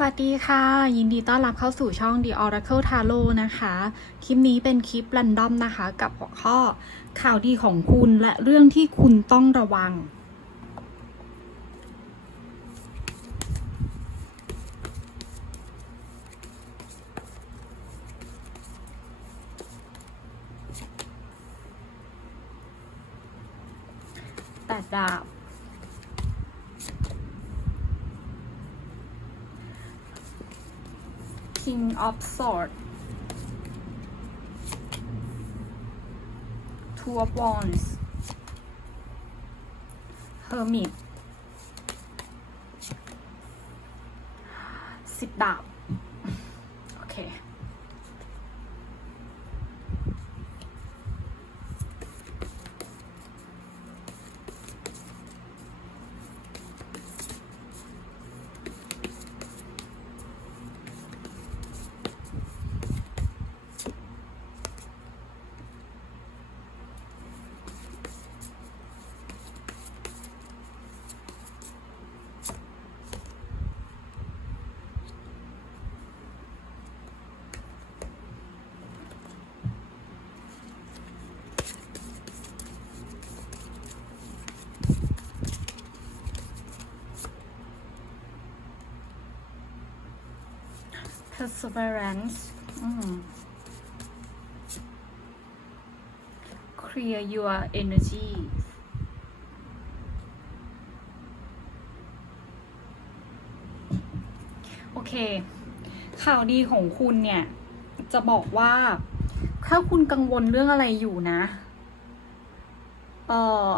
สวัสดีค่ะ ยินดีต้อนรับเข้าสู่ช่อง The Oracle Tarot นะคะ คลิปนี้เป็นคลิปรันดอมนะคะ กับหัวข้อข่าวดีของคุณและเรื่องที่คุณต้องระวังแปดดาบ King of Swords Two of Wands Hermit สิบดาบ โอเค Perseverance อืม clear your energy โอเค ข่าวดีของคุณเนี่ย จะบอกว่า ถ้าคุณกังวลเรื่องอะไรอยู่นะ เอ่อ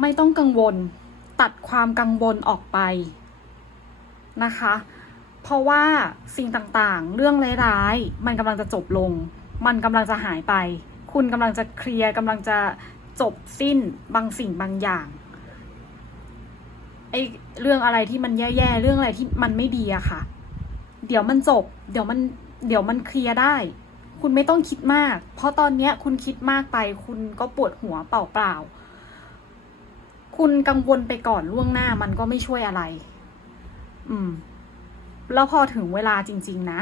ไม่ต้องกังวล ตัดความกังวลออกไปนะคะ เพราะว่าสิ่งต่างๆ เรื่องร้ายๆ มันกำลังจะจบลง มันกำลังจะหายไป คุณกำลังจะเคลียร์กำลังจะจบสิ้นบางสิ่งบางอย่างไอเรื่องอะไรที่มันแย่ๆ เรื่องอะไรที่มันไม่ดีอะค่ะ เดี๋ยวมันจบ เดี๋ยวมันเดี๋ยวมันเคลียร์ได้ คุณไม่ต้องคิดมาก เพราะตอนเนี้ยคุณคิดมากไป คุณก็ปวดหัวเปล่าๆ คุณกังวลไปก่อนล่วงหน้ามันก็ไม่ช่วยอะไร อืม แล้วพอถึงเวลาจริง ๆ นะ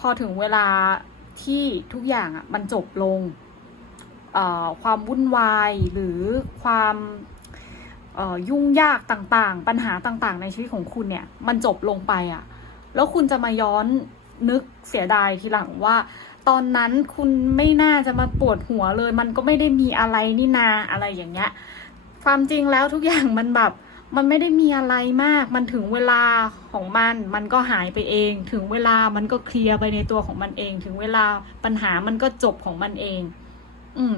พอถึงเวลาที่ทุกอย่างอะมันจบลง ความวุ่นวายหรือความยุ่งยากต่างๆ ปัญหาต่างๆ ในชีวิตของคุณเนี่ย มันจบลงไปอะ แล้วคุณจะมาย้อนนึกเสียดายทีหลังว่า ตอนนั้นคุณไม่น่าจะมาปวดหัวเลย มันก็ไม่ได้มีอะไรนี่นาอะไรอย่างเงี้ย ความจริงแล้วทุกอย่างมันแบบ มันไม่ได้มีอะไรมาก มันถึงเวลาของมัน มันก็หายไปเอง ถึงเวลามันก็เคลียร์ไปในตัวของมันเอง ถึงเวลาปัญหามันก็จบของมันเอง อืม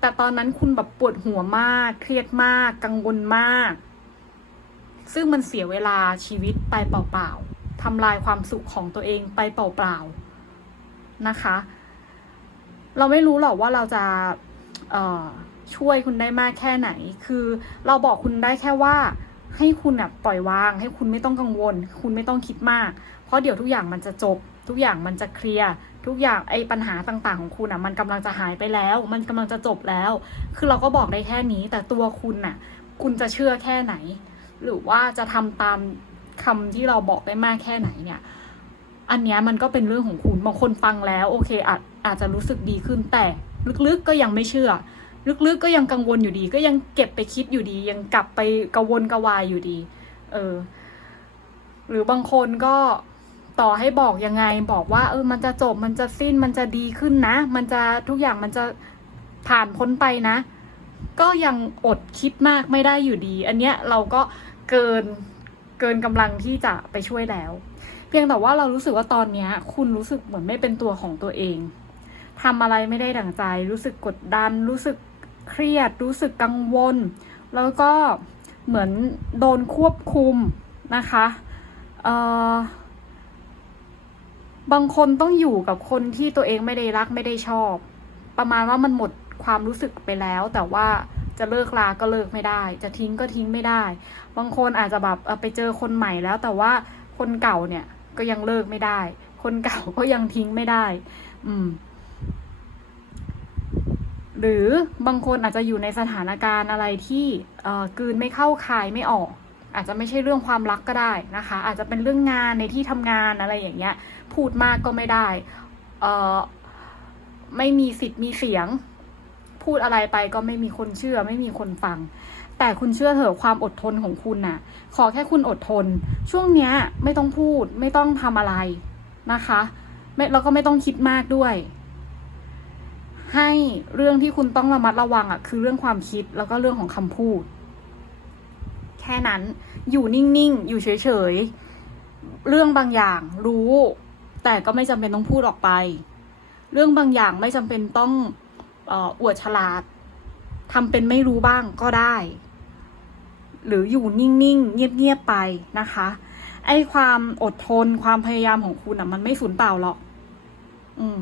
แต่ตอนนั้นคุณแบบปวดหัวมาก เครียดมาก กังวลมาก ซึ่งมันเสียเวลาชีวิตไปเปล่าๆทำลายความสุขของตัวเองไปเปล่าๆนะคะ เราไม่รู้หรอกว่าเราจะ เอ่อ ช่วยคุณได้มากแค่ไหน คือเราบอกคุณได้แค่ว่า ให้คุณอะปล่อยวาง ให้คุณไม่ต้องกังวล คุณไม่ต้องคิดมาก เพราะเดี๋ยวทุกอย่างมันจะจบ ทุกอย่างมันจะเคลียร์ทุกอย่างไอ้ปัญหาต่างๆของคุณอะมันกำลังจะหายไปแล้ว มันกำลังจะจบแล้ว คือเราก็บอกได้แค่นี้ แต่ตัวคุณน่ะคุณจะเชื่อแค่ไหน หรือว่าจะทำตามคำที่เราบอกได้มากแค่ไหนเนี่ย อันเนี้ยมันก็เป็นเรื่องของคุณบางคนฟังแล้ว โอเคอาจอาจจะรู้สึกดีขึ้นแต่ลึกๆก็ยังไม่เชื่อ ลึกๆก็ยังกังวลอยู่ดี ก็ยังเก็บไปคิดอยู่ดี ยังกลับไปกระวนกวายอยู่ดี เออ หรือบางคนก็ต่อให้บอกยังไงบอกว่า เออ มันจะจบมันจะสิ้นมันจะดีขึ้นนะ มันจะทุกอย่างมันจะผ่านพ้นไปนะ ก็ยังอดคิดมากไม่ได้อยู่ดี อันเนี้ยเราก็เกินเกินกำลังที่จะไปช่วยแล้ว เพียงแต่ว่าเรารู้สึกว่าตอนเนี้ย คุณรู้สึกเหมือนไม่เป็นตัวของตัวเองทำอะไรไม่ได้ดั่งใจ รู้สึกกดดันรู้สึก เครียด รู้สึกกังวล แล้วก็เหมือนโดนควบคุมนะคะเอ่อบางคนต้องอยู่กับคนที่ตัวเองไม่ได้รักไม่ได้ชอบ ประมาณว่ามันหมดความรู้สึกไปแล้ว แต่ว่าจะเลิกลาก็เลิกไม่ได้ จะทิ้งก็ทิ้งไม่ได้ บางคนอาจจะแบบไปเจอคนใหม่แล้ว แต่ว่าคนเก่าเนี่ยก็ยังเลิกไม่ได้ คนเก่าก็ยังทิ้งไม่ได้ อืม หรือบางคนอาจจะอยู่ในสถานการณ์อะไรที่กืนไม่เข้าคายไม่ออก อาจจะไม่ใช่เรื่องความรักก็ได้นะคะ อาจจะเป็นเรื่องงานในที่ทำงานอะไรอย่างเงี้ย พูดมากก็ไม่ได้ไม่มีสิทธิ์มีเสียง พูดอะไรไปก็ไม่มีคนเชื่อ ไม่มีคนฟัง แต่คุณเชื่อเถอะความอดทนของคุณน่ะ ขอแค่คุณอดทน ช่วงเนี้ยไม่ต้องพูดไม่ต้องทำอะไรนะคะไม่แล้วก็ไม่ต้องคิดมากด้วย ให้เรื่องที่คุณต้องระมัดระวังอะ คือเรื่องความคิดแล้วก็เรื่องของคำพูด แค่นั้นอยู่นิ่งๆ อยู่เฉยๆ เรื่องบางอย่างรู้ แต่ก็ไม่จำเป็นต้องพูดออกไป เรื่องบางอย่างไม่จำเป็นต้องอวดฉลาดทำเป็นไม่รู้บ้างก็ได้ หรืออยู่นิ่งๆ เงียบๆ ไปนะคะ ไอ้ความอดทนความพยายามของคุณอะ มันไม่สูญเปล่าหรอก อืม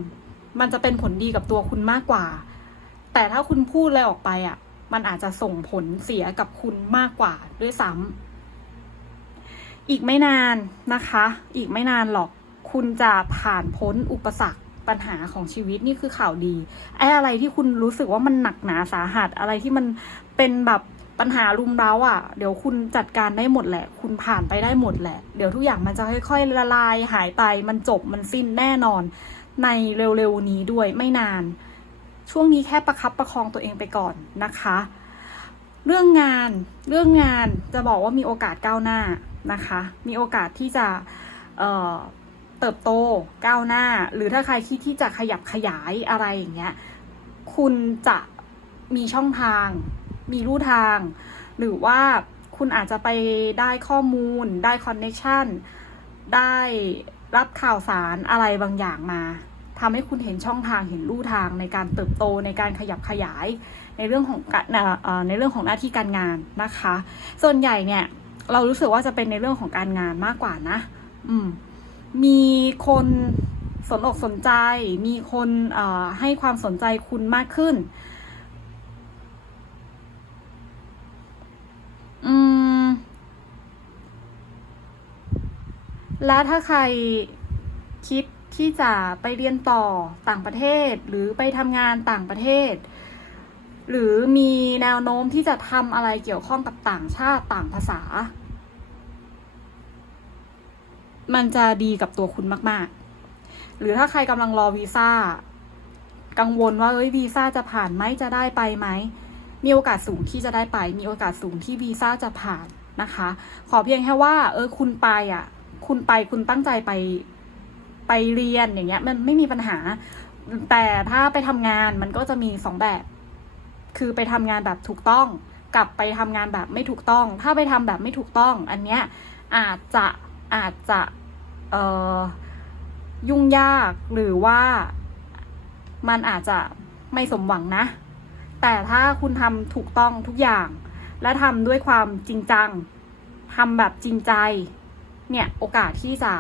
มันจะเป็นผลดีกับตัวคุณมากกว่า แต่ถ้าคุณพูดอะไรออกไปอะ มันอาจจะส่งผลเสียกับคุณมากกว่าด้วยซ้ำอีกไม่นานนะคะ อีกไม่นานหรอกคุณจะผ่านพ้นอุปสรรคปัญหาของชีวิตนี่คือข่าวดีไอ้อะไรที่คุณรู้สึกว่ามันหนักหนาสาหัสอะไรที่มันเป็นแบบปัญหารุมเร้าอะ เดี๋ยวคุณจัดการได้หมดแหละ คุณผ่านไปได้หมดแหละ เดี๋ยวทุกอย่างมันจะค่อย ๆ ละลายหายไป มันจบมันสิ้นแน่นอน ในเร็วๆนี้ด้วยไม่นาน ช่วงนี้แค่ประคับประคองตัวเองไปก่อนนะคะ เรื่องงานเรื่องงานจะบอกว่ามีโอกาสก้าวหน้านะคะ มีโอกาสที่จะเเติบโตก้าวหน้า หรือถ้าใครคิดที่จะขยับขยายอะไรอย่างเงี้ยคุณจะมีช่องทาง มีลู่ทาง หรือว่าคุณอาจจะไปได้ข้อมูล ได้คอนเน็ชันได้รับข่าวสารอะไรบางอย่างมา ทำให้คุณเห็นช่องทางเห็นลู่ทางในการเติบโตในการขยับขยาย ในเรื่องของในเรื่องของหน้าที่การงานนะคะ ส่วนใหญ่เนี่ยเรารู้สึกว่าจะเป็นในเรื่องของการงานมากกว่านะ อืม มีคนสนอกสนใจ มีคนให้ความสนใจคุณมากขึ้น อืม แล้วถ้าใครคิด ที่จะไปเรียนต่อต่างประเทศ หรือไปทำงานต่างประเทศ หรือมีแนวโน้มที่จะทำอะไรเกี่ยวข้องกับต่างชาติต่างภาษา มันจะดีกับตัวคุณมาก ๆ หรือถ้าใครกำลังรอวีซ่ากังวลว่าเอ้ยวีซ่าจะผ่านไหมจะได้ไปไหมมีโอกาสสูงที่จะได้ไป มีโอกาสสูงที่วีซ่าจะผ่านนะคะ ขอเพียงแค่ว่า เออคุณไปอะ คุณไปคุณตั้งใจไป ไปเรียนอย่างเงี้ยมันไม่มีปัญหา แต่ถ้าไปทำงานมันก็จะมีสองแบบ คือไปทำงานแบบถูกต้อง กับไปทำงานแบบไม่ถูกต้อง ถ้าไปทำแบบไม่ถูกต้อง อันเนี้ยอาจจะอาจจะเอ่อยุ่งยากหรือว่ามันอาจจะไม่สมหวังนะ แต่ถ้าคุณทำถูกต้องทุกอย่าง และทำด้วยความจริงจังทำแบบจริงใจ เนี่ย โอกาสที่จะ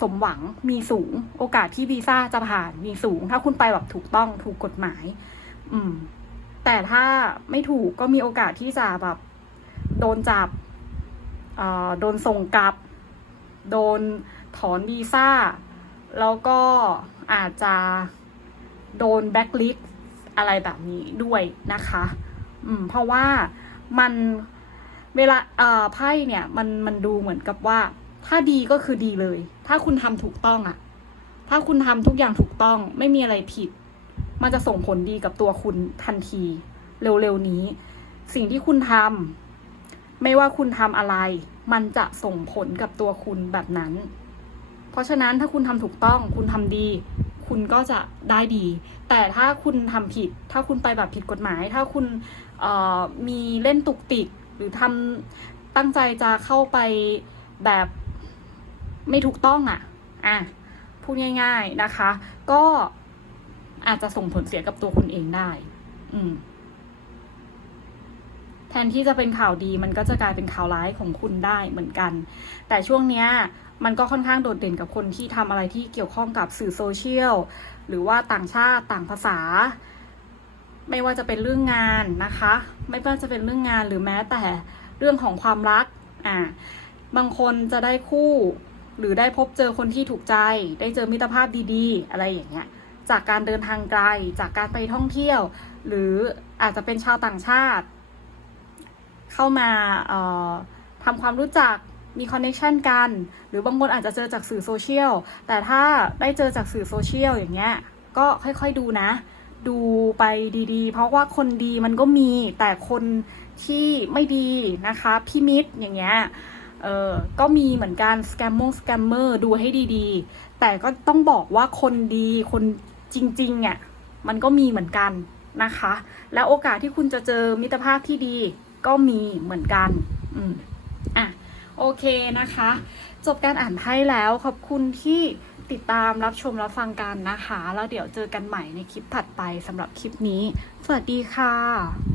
สมหวังมีสูง โอกาสที่วีซ่าจะผ่านมีสูง ถ้าคุณไปแบบถูกต้องถูกกฎหมาย อืม แต่ถ้าไม่ถูกก็มีโอกาสที่จะแบบ โดนจับโดนส่งกลับ โดนถอนวีซ่า แล้วก็อาจจะโดนแบ็คลิสอะไรแบบนี้ด้วยนะคะ อืม เพราะว่ามันเวลาไพ่เนี่ย มันมันดูเหมือนกับว่า ถ้าดีก็คือดีเลย ถ้าคุณทำถูกต้องอะถ้าคุณทำทุกอย่างถูกต้อง ไม่มีอะไรผิด มันจะส่งผลดีกับตัวคุณทันที เร็วๆนี้ สิ่งที่คุณทำไม่ว่าคุณทำอะไร มันจะส่งผลกับตัวคุณแบบนั้น เพราะฉะนั้นถ้าคุณทำถูกต้อง คุณทำดี คุณก็จะได้ดี แต่ถ้าคุณทำผิด ถ้าคุณไปแบบผิดกฎหมาย ถ้าคุณมีเล่นตุกติกหรือทำตั้งใจจะเข้าไปแบบ ไม่ถูกต้องอะอะพูดง่าย ๆนะคะ ก็อาจจะส่งผลเสียกับตัวคุณเองได้ อืม แทนที่จะเป็นข่าวดีมันก็จะกลายเป็นข่าวร้ายของคุณได้เหมือนกัน แต่ช่วงเนี้ย มันก็ค่อนข้างโดดเด่นกับคนที่ทำอะไรที่เกี่ยวข้องกับสื่อโซเชียล หรือว่าต่างชาติต่างภาษา ไม่ว่าจะเป็นเรื่องงานนะคะ ไม่ว่าจะเป็นเรื่องงานหรือแม้แต่เรื่องของความรัก อ่า บางคนจะได้คู่ หรือได้พบเจอคนที่ถูกใจ ได้เจอมิตรภาพดีๆ อะไรอย่างเงี้ย จากการเดินทางไกล จากการไปท่องเที่ยว หรืออาจจะเป็นชาวต่างชาติ เข้ามาทำความรู้จักมีคอนเน c t ชันกัน หรือบางคนอาจจะเจอจากสื่อโซเชียล แต่ถ้าได้เจอจากสื่อโซเชียลอย่างเงี้ย ก็ค่อยๆดูนะ ดูไปดีๆ เพราะว่าคนดีมันก็มี แต่คนที่ไม่ดีนะคะ พี่มิตรอย่างเงี้ย เออก็มีเหมือนกันสแกมมงสแกมเมอร์ดูให้ดีๆ แต่ก็ต้องบอกว่าคนดีคนจริงๆอะมันก็มีเหมือนกันนะคะ แล้วโอกาสที่คุณจะเจอมิตรภาพที่ดีก็มีเหมือนกัน อืมอะ โอเคนะคะ จบการอ่านไพ่แล้วขอบคุณที่ติดตามรับชมรับฟังกันนะคะ แล้วเดี๋ยวเจอกันใหม่ในคลิปถัดไปสำหรับคลิปนี้ สวัสดีค่ะ